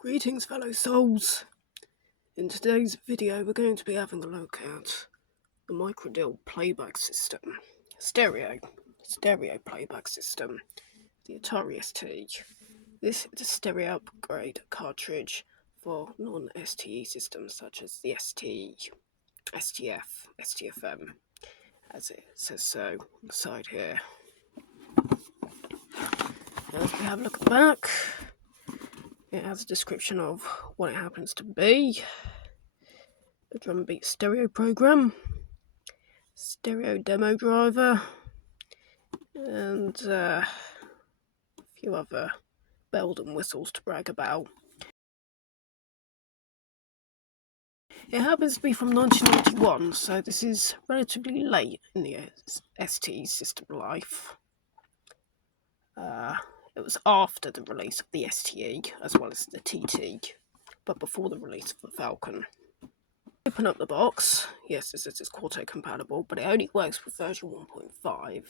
Greetings, fellow souls. In today's video we're going to be having a look at the Microdeal playback system, stereo playback system, the Atari ST. This is a stereo upgrade cartridge for non-STE systems such as the ST, STF, STFM, as it says so on the side here. Now if we have a look at the back, it has a description of what it happens to be. A drum beat stereo program, stereo demo driver, and a few other bells and whistles to brag about. It happens to be from 1991, so this is relatively late in the ST system life. It was after the release of the STE as well as the TT, but before the release of the Falcon. Open up the box. Yes, this is Quartet compatible, but it only works with version 1.5.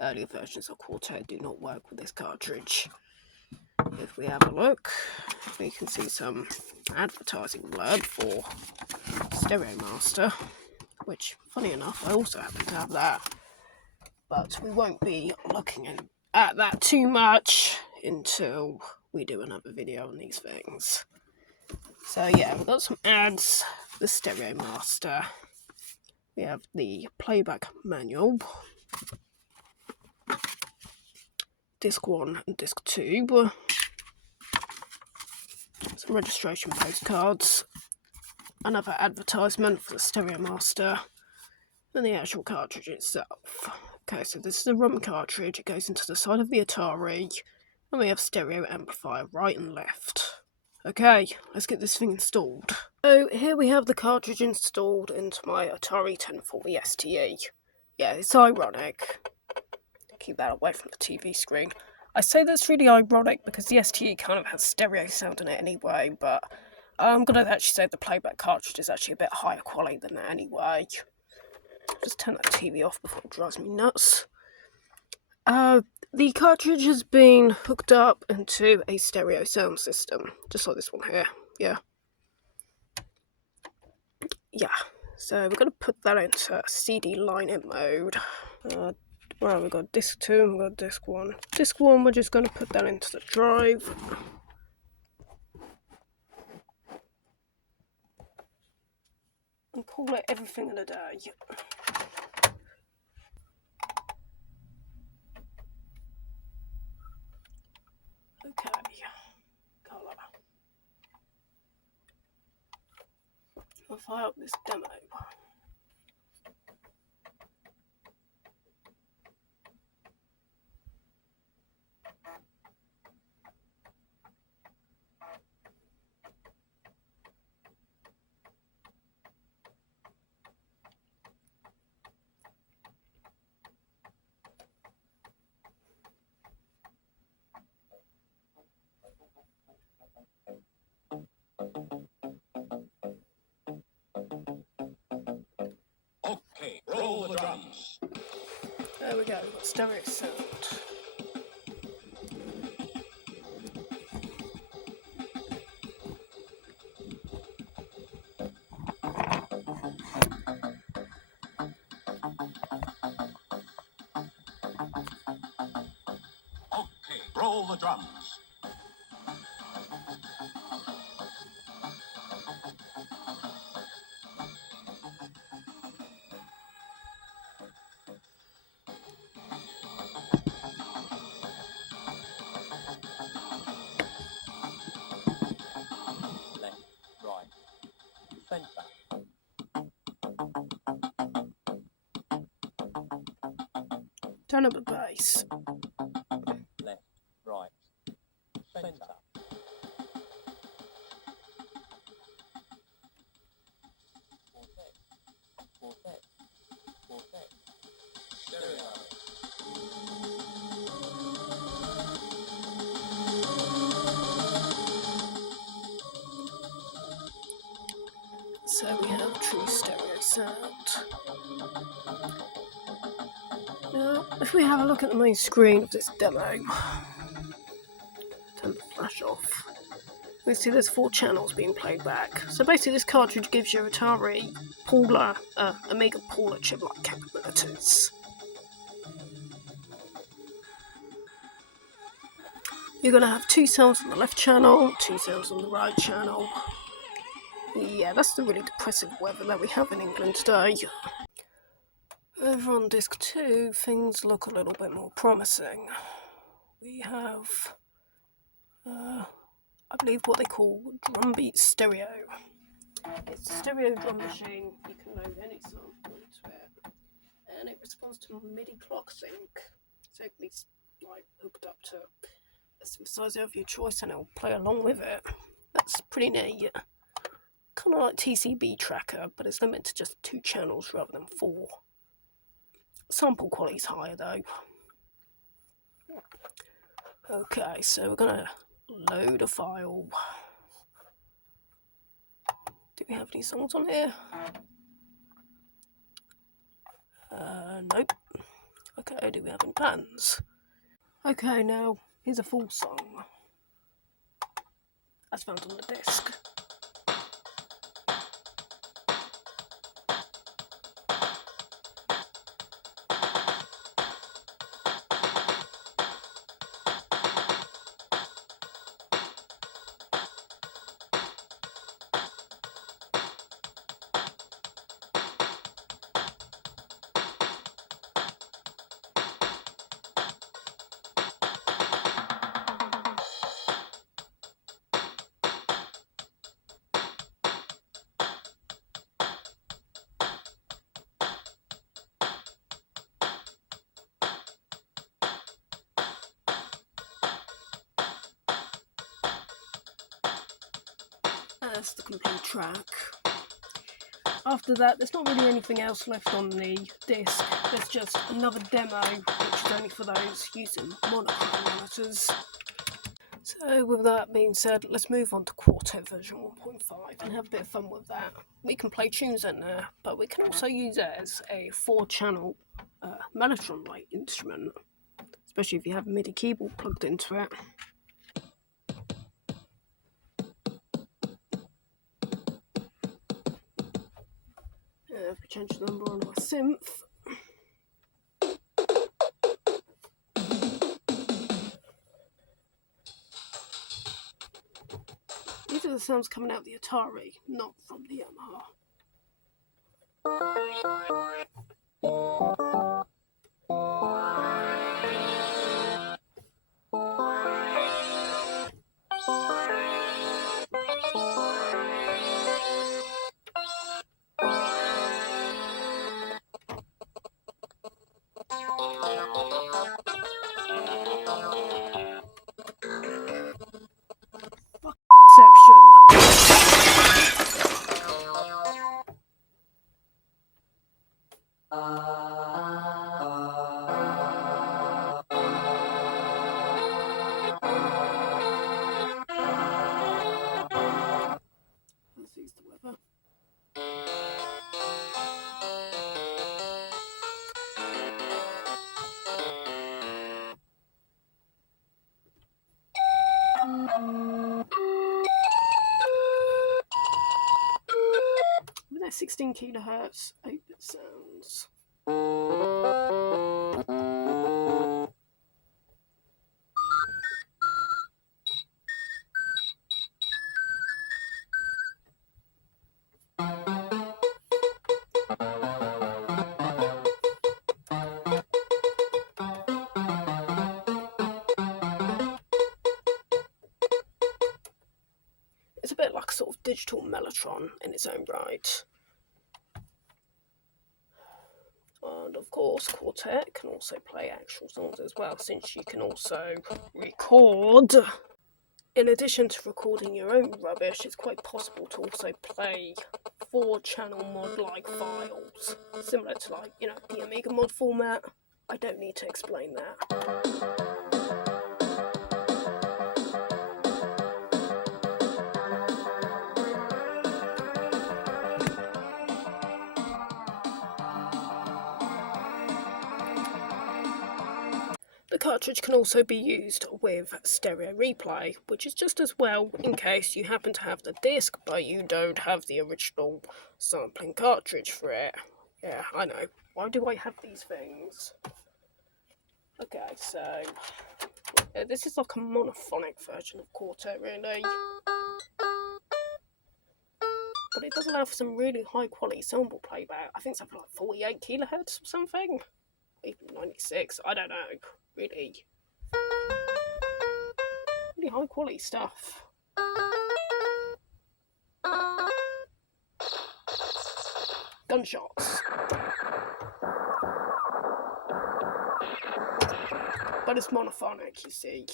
Earlier versions of Quartet do not work with this cartridge. If we have a look, we can see some advertising blurb for Stereo Master, which, funny enough, I also happen to have that. But we won't be looking at that too much until we do another video on these things. So yeah, we've got some ads, the Stereo Master, we have the playback manual, disc 1 and disc 2, some registration postcards, another advertisement for the Stereo Master, and the actual cartridge itself. Okay, so this is a ROM cartridge, it goes into the side of the Atari, and we have stereo amplifier right and left. Okay, let's get this thing installed. So here we have the cartridge installed into my Atari 1040 STE. Yeah, it's ironic. Keep that away from the TV screen. I say that's really ironic because the STE kind of has stereo sound in it anyway, but I'm going to actually say the playback cartridge is actually a bit higher quality than that anyway. Just turn that TV off before it drives me nuts. The cartridge has been hooked up into a stereo sound system, just like this one here. Yeah. So we're going to put that into CD line-in mode. Well, we've got disc 2 and we've got disc 1. Disc 1, we're just going to put that into the drive. And call it everything in a day. Okay, colour. I'll fire up this demo. Okay, roll the drums. There we go, we've got stereo sound. Okay, roll the drums. Left, right, centre. Turn up the bass. Left, right, centre. Quartet, quartet, quartet. Stereo. So we have true stereo sound. Now, if we have a look at the main screen of this demo, turn the flash off. we see there's 4 channels being played back. So basically this cartridge gives you Atari Amiga Paula chip-like capabilities. You're going to have 2 sounds on the left channel, 2 sounds on the right channel. Yeah, that's the really depressive weather that we have in England today. Over on disc 2, things look a little bit more promising. We have, I believe what they call drumbeat stereo. It's a stereo drum machine. You can load any sample into it, and it responds to MIDI clock sync. So it can be hooked up to a synthesizer of your choice, and it'll play along with it. That's pretty neat. Kind of like TCB tracker, but it's limited to just 2 channels rather than 4. Sample quality's higher though. Okay, so we're gonna load a file. Do we have any songs on here? Nope. Okay, do we have any bands? Okay, now here's a full song. That's found on the disc. That's the complete track. After that, there's not really anything else left on the disc. There's just another demo, which is only for those using monochrome monitors. So with that being said, let's move on to Quartet version 1.5 and have a bit of fun with that. We can play tunes in there, but we can also use it as a 4-channel mellotron-like instrument, especially if you have a MIDI keyboard plugged into it. If we change the number on our synth. These are the sounds coming out of the Atari, not from the Yamaha. Let's use the weather. With their 16 kilohertz 8-bit sounds. It's a bit like a sort of digital mellotron in its own right. And of course, Quartet can also play actual songs as well, since you can also record. In addition to recording your own rubbish, it's quite possible to also play 4-channel mod-like files, similar to the Amiga mod format. I don't need to explain that. The cartridge can also be used with stereo replay, which is just as well in case you happen to have the disc but you don't have the original sampling cartridge for it. Yeah, I know. Why do I have these things? Okay, so this is like a monophonic version of Quartet, really. But it does allow for some really high quality sample playback. I think something like 48 kilohertz or something. Even 96, I don't know. Really high quality stuff. Gunshots. But it's monophonic, you see.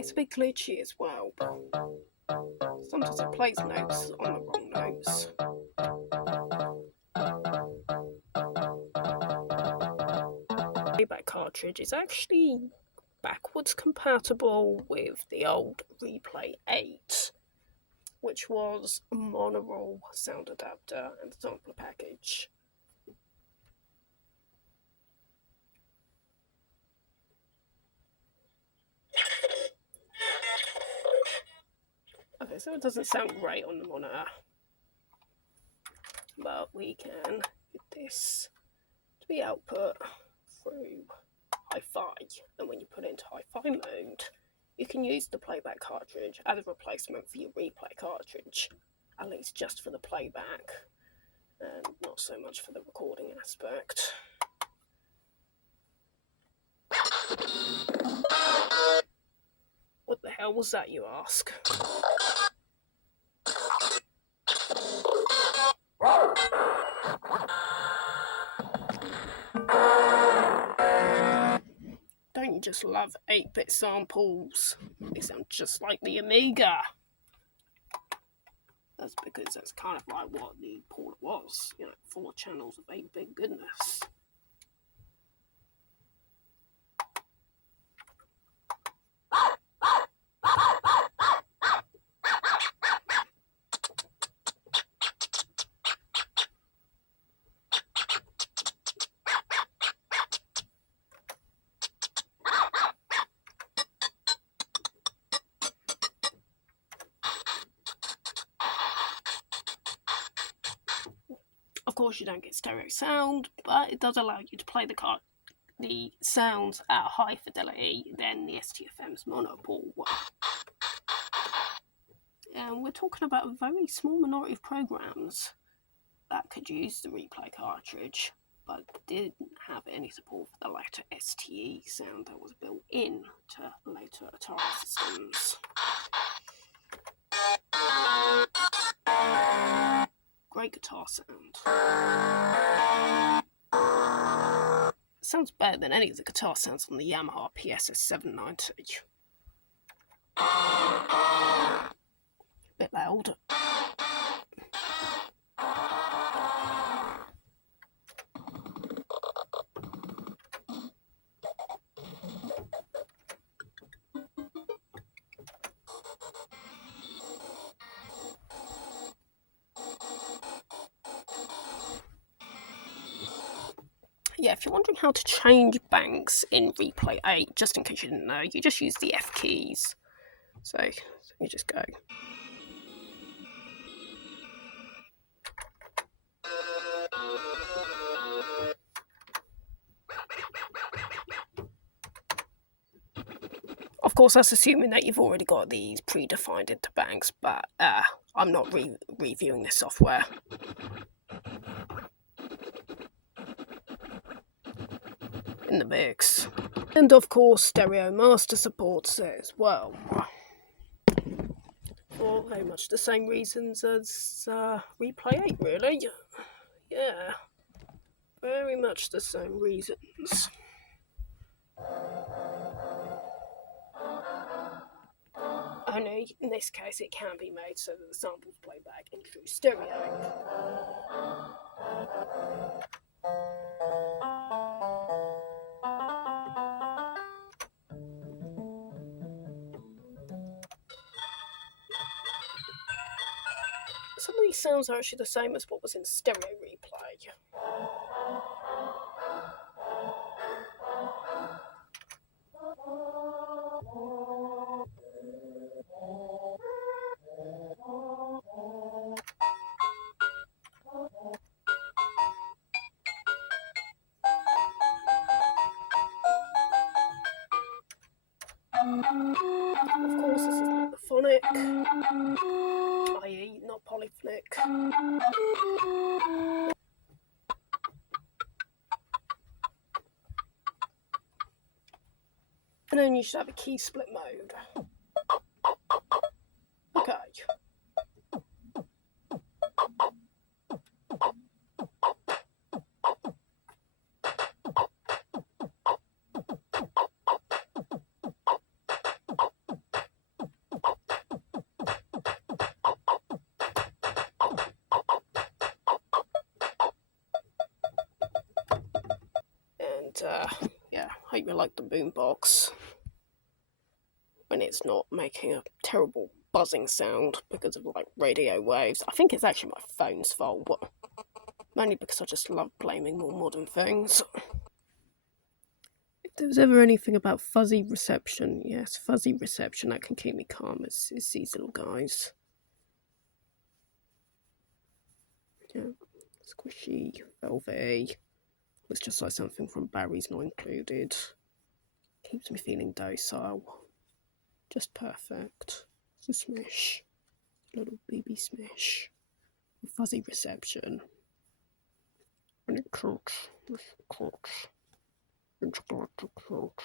It's a bit glitchy as well. Sometimes it plays notes on the wrong notes. Playback cartridge is actually backwards compatible with the old Replay 8, which was a monaural sound adapter and sampler package. Okay, so it doesn't sound great on the monitor, but we can get this to be output through hi-fi, and when you put it into hi-fi mode, you can use the playback cartridge as a replacement for your replay cartridge, at least just for the playback, and not so much for the recording aspect. What the hell was that, you ask? Don't you just love 8-bit samples? They sound just like the Amiga. That's because that's kind of like what the port was, 4 channels of 8-bit goodness. Of course, you don't get stereo sound, but it does allow you to play the sounds at high fidelity than the STFM's monopole. And we're talking about a very small minority of programs that could use the replay cartridge, but didn't have any support for the later STE sound that was built in to later Atari systems. Great guitar sound. Sounds better than any of the guitar sounds on the Yamaha PSS 790. Bit loud. Yeah, if you're wondering how to change banks in Replay 8, just in case you didn't know, you just use the F keys. So you just go. Of course, that's assuming that you've already got these predefined into banks, but I'm not reviewing this software. In the mix. And of course, Stereo Master supports it as well. For very much the same reasons as Replay 8, really. Yeah, very much the same reasons. Only, in this case, it can be made so that the samples play back in true stereo. Some of these sounds are actually the same as what was in stereo replay. Of course, this is not the phonic, i.e. not polyphonic. And then you should have a key split mode. Okay. And yeah, hope you like the boombox when it's not making a terrible buzzing sound because of like radio waves. I think it's actually my phone's fault, but mainly because I just love blaming more modern things. If there's ever anything about fuzzy reception, yes, fuzzy reception that can keep me calm is these little guys. Yeah, squishy, velvety. Looks just like something from Barry's Not Included. Keeps me feeling docile. Just perfect. It's a smish. Little baby smish. Fuzzy reception. And it cooks. It cooks. It's got to cook.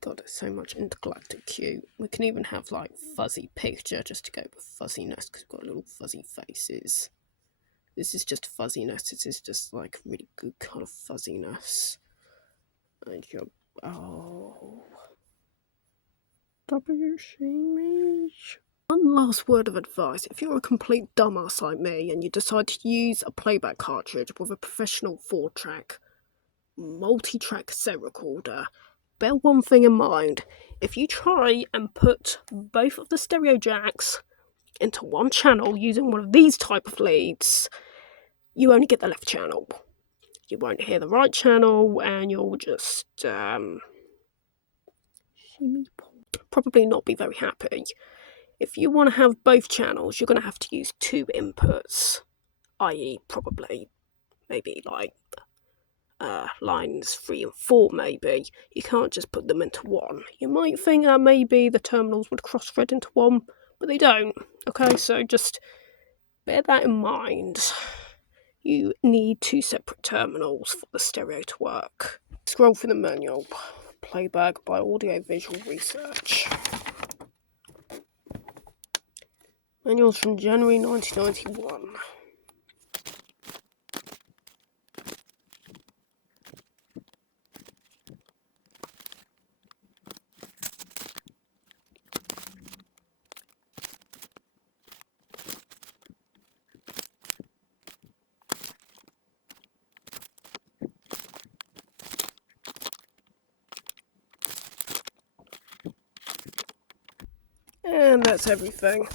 God, there's so much intergalactic cute. We can even have like fuzzy picture just to go with fuzziness because we've got little fuzzy faces. This is just fuzziness. This is just like really good kind of fuzziness. And you're, oh, WC. One last word of advice. If you're a complete dumbass like me and you decide to use a playback cartridge with a professional 4-track, multi-track cassette recorder, bear one thing in mind. If you try and put both of the stereo jacks into one channel using one of these type of leads, you only get the left channel. You won't hear the right channel and you'll just probably not be very happy. If you want to have both channels, you're going to have to use 2 inputs, i.e. probably maybe like lines 3 and 4 maybe. You can't just put them into one. You might think that maybe the terminals would cross-thread into one, but they don't. Okay, so just bear that in mind. You need 2 separate terminals for the stereo to work. Scroll through the manual. Playback by Audio Visual Research. Manuals from January 1991. And that's everything.